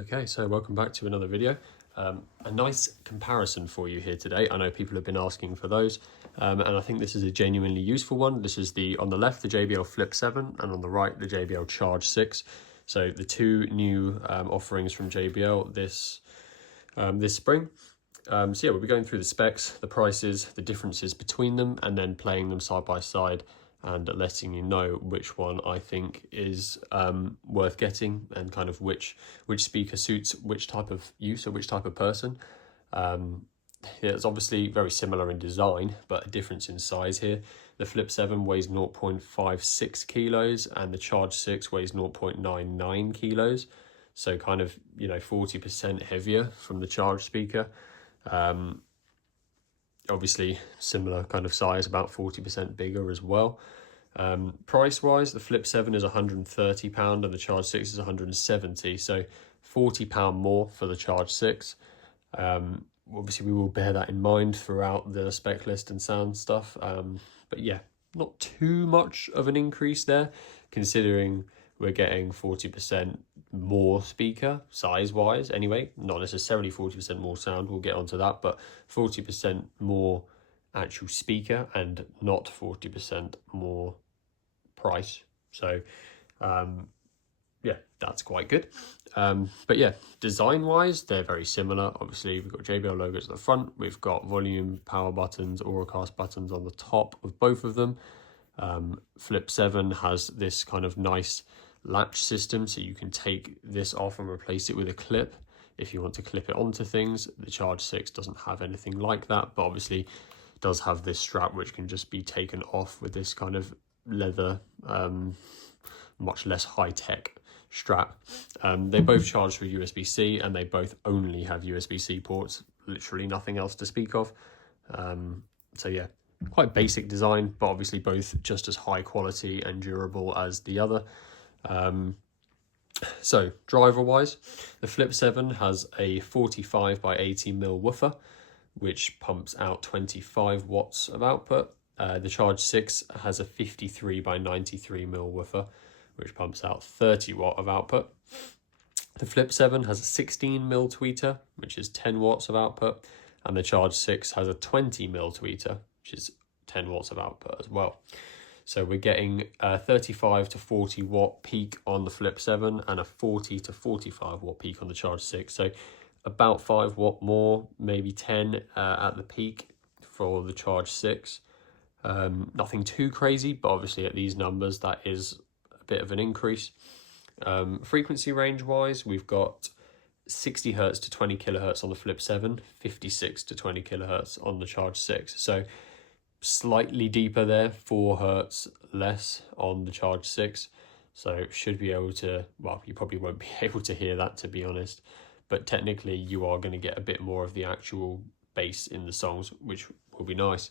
Okay, so welcome back to another video. A nice comparison for you here today. I know people have been asking for those, and I think this is a genuinely useful one. This is on the left, the JBL Flip 7, and on the right, the JBL Charge 6. So the two new offerings from JBL this spring. So yeah, we'll be going through the specs, the prices, the differences between them, and then playing them side by side and letting you know which one I think is worth getting and kind of which speaker suits which type of use or which type of person. Yeah, it's obviously very similar in design, but a difference in size here. The Flip 7 weighs 0.56 kilos and the Charge 6 weighs 0.99 kilos. So kind of, 40% heavier from the Charge speaker. Obviously similar kind of size, about 40% bigger as well. Price wise, the Flip 7 is £130 and the Charge 6 is 170, so £40 more for the Charge 6. Obviously we will bear that in mind throughout the spec list and sound stuff, but yeah, not too much of an increase there considering we're getting 40% more speaker size wise anyway, not necessarily 40% more sound, we'll get onto that, but 40% more actual speaker and not 40% more price. So yeah, that's quite good. But yeah, design wise they're very similar. Obviously we've got JBL logos at the front, we've got volume, power buttons, Auracast buttons on the top of both of them. Flip 7 has this kind of nice latch system, so you can take this off and replace it with a clip if you want to clip it onto things. The Charge 6 doesn't have anything like that, but obviously does have this strap which can just be taken off with this kind of leather, much less high-tech strap. They both charge through USB-C and they both only have USB-C ports, literally nothing else to speak of. So yeah, quite basic design, but obviously both just as high quality and durable as the other. So driver wise, the Flip 7 has a 45 by 80mm woofer which pumps out 25 watts of output. The Charge 6 has a 53 by 93mm woofer which pumps out 30 watt of output. The Flip 7 has a 16mm tweeter which is 10 watts of output, and the Charge 6 has a 20mm tweeter which is 10 watts of output as well. So we're getting a 35 to 40 watt peak on the Flip 7 and a 40 to 45 watt peak on the Charge 6. So about 5 watt more, maybe 10 at the peak for the Charge 6. Nothing too crazy, but obviously at these numbers that is a bit of an increase. Frequency range wise, we've got 60 Hz to 20 kilohertz on the Flip 7, 56 to 20 kilohertz on the Charge 6. So slightly deeper there, 4 Hz less on the Charge 6. So should be able to, well, you probably won't be able to hear that, to be honest, but technically you are going to get a bit more of the actual bass in the songs, which will be nice.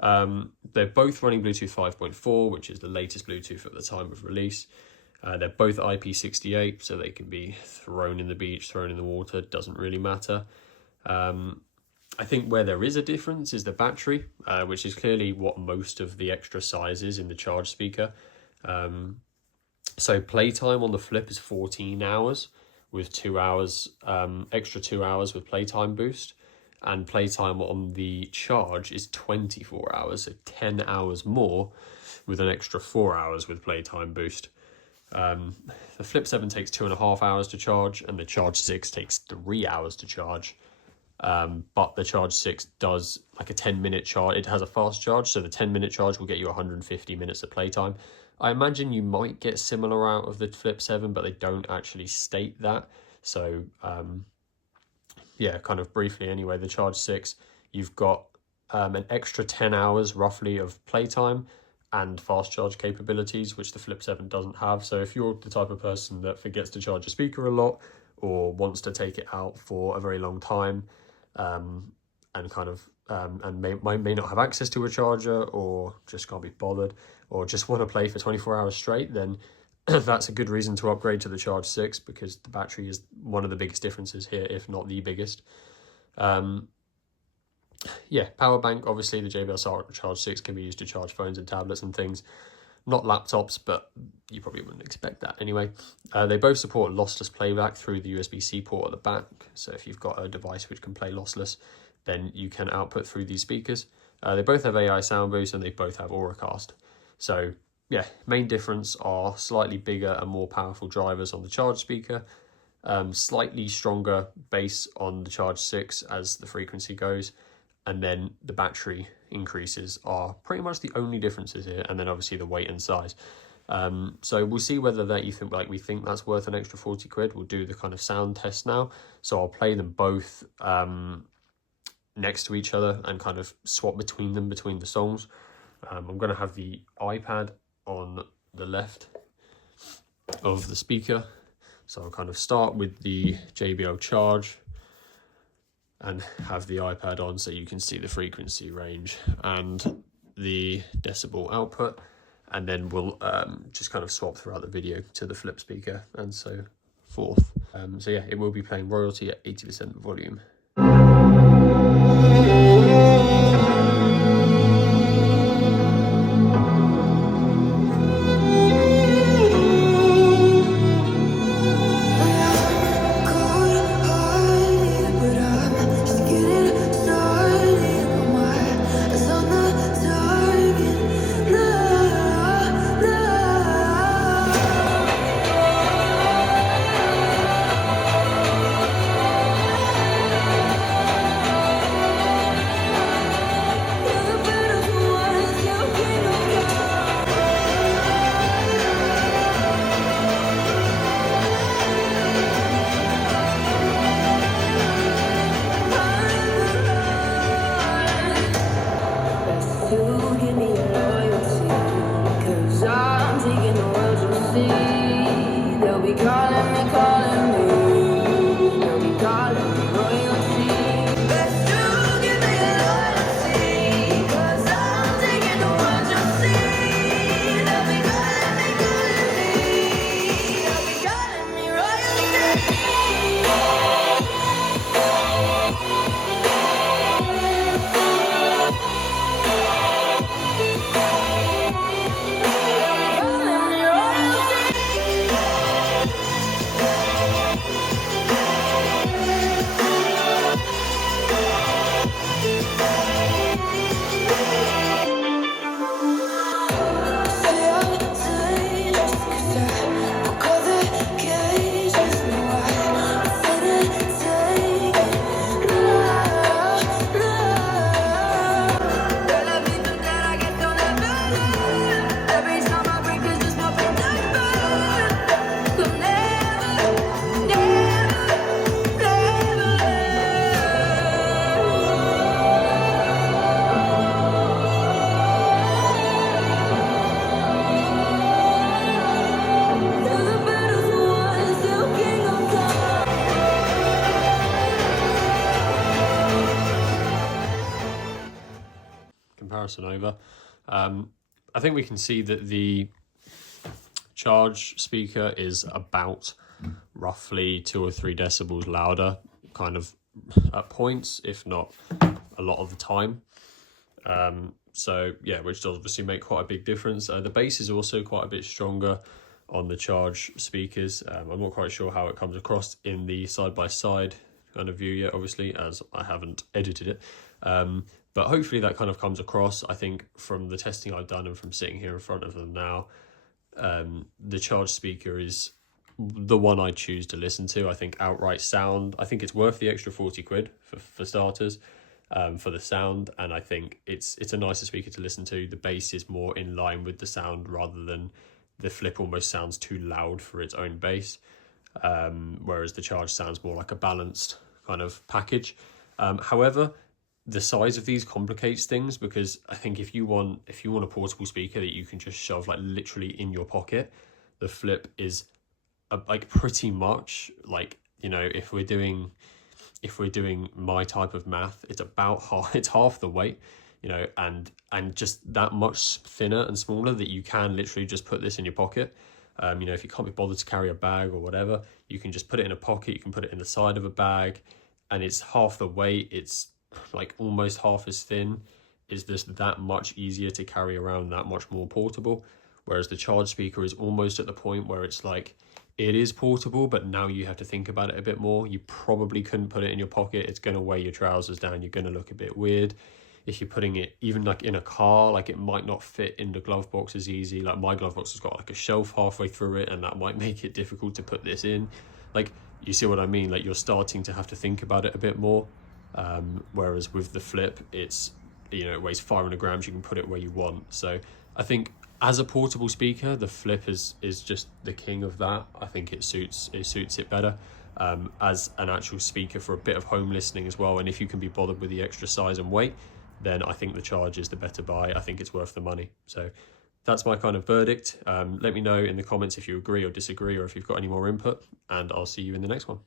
They're both running Bluetooth 5.4, which is the latest Bluetooth at the time of release. They're both IP68, so they can be thrown in the beach, thrown in the water, doesn't really matter. I think where there is a difference is the battery, which is clearly what most of the extra size is in the Charge speaker. So playtime on the Flip is 14 hours with 2 hours, extra 2 hours with playtime boost. And playtime on the Charge is 24 hours, so 10 hours more with an extra 4 hours with playtime boost. The Flip 7 takes 2.5 hours to charge and the Charge 6 takes 3 hours to charge. But the Charge 6 does like a 10-minute charge. It has a fast charge, so the 10-minute charge will get you 150 minutes of playtime. I imagine you might get similar out of the Flip 7, but they don't actually state that. So yeah, kind of briefly anyway, the Charge 6, you've got an extra 10 hours roughly of playtime and fast charge capabilities, which the Flip 7 doesn't have. So if you're the type of person that forgets to charge a speaker a lot or wants to take it out for a very long time, and kind of and may not have access to a charger or just can't be bothered or just want to play for 24 hours straight, then that's a good reason to upgrade to the Charge 6 because the battery is one of the biggest differences here, if not the biggest. Yeah, power bank, obviously the JBL Charge 6 can be used to charge phones and tablets and things. not laptops, but you probably wouldn't expect that anyway. They both support lossless playback through the USB-C port at the back. So if you've got a device which can play lossless, then you can output through these speakers. They both have AI sound boost and they both have Auracast. So yeah, main difference are slightly bigger and more powerful drivers on the Charge speaker, slightly stronger bass on the Charge 6 as the frequency goes, and then the battery increases are pretty much the only differences here, and then obviously the weight and size. So we'll see whether that we think that's worth an extra 40 quid. We'll do the kind of sound test now. So I'll play them both next to each other and kind of swap between them between the songs. I'm going to have the iPad on the left of the speaker. So I'll kind of start with the JBL Charge and have the iPad on so you can see the frequency range and the decibel output. And then we'll just kind of swap throughout the video to the Flip speaker and so forth. So yeah, it will be playing royalty at 80% volume. Comparison over. I think we can see that the Charge speaker is about roughly 2 or 3 decibels louder, kind of at points, if not a lot of the time. So yeah, which does obviously make quite a big difference. The bass is also quite a bit stronger on the Charge speakers. I'm not quite sure how it comes across in the side-by-side kind of view yet, obviously, as I haven't edited it. But hopefully that kind of comes across. I think from the testing I've done and from sitting here in front of them now, the Charge speaker is the one I choose to listen to. I think outright sound, I think it's worth the extra 40 quid for starters, for the sound. And I think it's a nicer speaker to listen to. The bass is more in line with the sound rather than the Flip almost sounds too loud for its own bass. Whereas the Charge sounds more like a balanced kind of package. However, the size of these complicates things, because I think if you want a portable speaker that you can just shove like literally in your pocket, the Flip is like pretty much like, you know, if we're doing my type of math, it's about half the weight, you know, and just that much thinner and smaller that you can literally just put this in your pocket. You know, if you can't be bothered to carry a bag or whatever, you can just put it in a pocket, you can put it in the side of a bag, and it's half the weight, it's like almost half as thin. Is this that much easier to carry around, that much more portable? whereas the Charge speaker is almost at the point where it's like, it is portable, but now you have to think about it a bit more. You probably couldn't put it in your pocket. It's going to weigh your trousers down. You're going to look a bit weird. If you're putting it even like in a car, like it might not fit in the glove box as easy. Like my glove box has got like a shelf halfway through it, and that might make it difficult to put this in. Like, you see what I mean? Like, you're starting to have to think about it a bit more. Whereas with the Flip, it's, you know, it weighs 500 grams. You can put it where you want. So I think as a portable speaker, the Flip is just the king of that. I think it suits it better. As an actual speaker for a bit of home listening as well, and if you can be bothered with the extra size and weight, then I think the Charge is the better buy. I think it's worth the money. So that's my kind of verdict. Let me know in the comments if you agree or disagree, or if you've got any more input, and I'll see you in the next one.